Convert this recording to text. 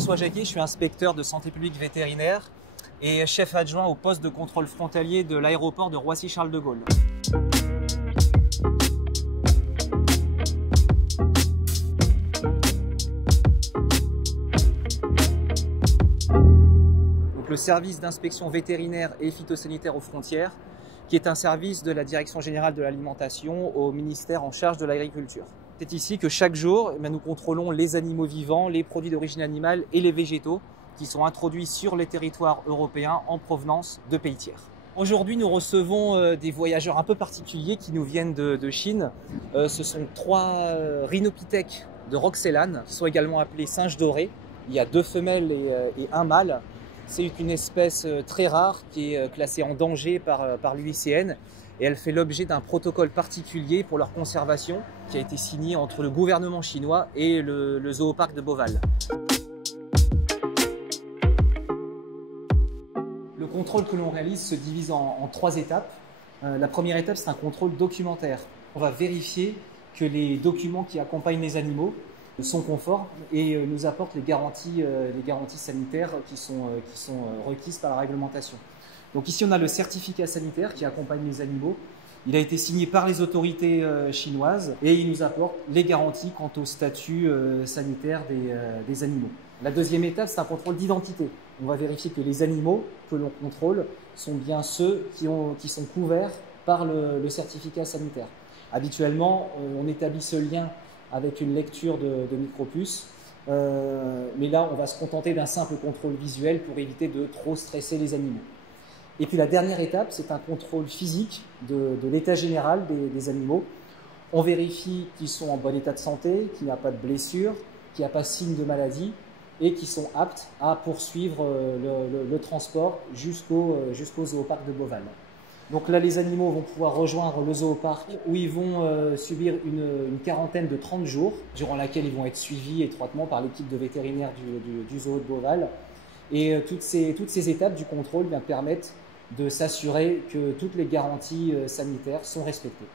François Jacquet, je suis inspecteur de santé publique vétérinaire et chef adjoint au poste de contrôle frontalier de l'aéroport de Roissy-Charles de Gaulle. Donc, le service d'inspection vétérinaire et phytosanitaire aux frontières, qui est un service de la Direction générale de l'alimentation au ministère en charge de l'agriculture. C'est ici que chaque jour, nous contrôlons les animaux vivants, les produits d'origine animale et les végétaux qui sont introduits sur les territoires européens en provenance de pays tiers. Aujourd'hui, nous recevons des voyageurs un peu particuliers qui nous viennent de Chine. Ce sont 3 rhinopithèques de Roxelane, qui sont également appelés singes dorés. Il y a 2 femelles et 1 mâle. C'est une espèce très rare qui est classée en danger par l'UICN et elle fait l'objet d'un protocole particulier pour leur conservation qui a été signé entre le gouvernement chinois et le zooparc de Beauval. Le contrôle que l'on réalise se divise en 3 étapes. La première étape, c'est un contrôle documentaire. On va vérifier que les documents qui accompagnent les animaux sont conformes et nous apportent les garanties sanitaires qui sont requises par la réglementation. Donc ici, on a le certificat sanitaire qui accompagne les animaux. Il a été signé par les autorités chinoises et il nous apporte les garanties quant au statut sanitaire des animaux. La deuxième étape, c'est un contrôle d'identité. On va vérifier que les animaux que l'on contrôle sont bien ceux qui sont couverts par le certificat sanitaire. Habituellement, on établit ce lien avec une lecture de micropuce, mais là, on va se contenter d'un simple contrôle visuel pour éviter de trop stresser les animaux. Et puis la dernière étape, c'est un contrôle physique de l'état général des animaux. On vérifie qu'ils sont en bon état de santé, qu'il n'y a pas de blessure, qu'il n'y a pas de signe de maladie et qu'ils sont aptes à poursuivre le transport jusqu'au zooparc de Beauval. Donc là, les animaux vont pouvoir rejoindre le zooparc où ils vont subir une quarantaine de 30 jours, durant laquelle ils vont être suivis étroitement par l'équipe de vétérinaires du zoo de Beauval. Et toutes ces étapes du contrôle permettent de s'assurer que toutes les garanties sanitaires sont respectées.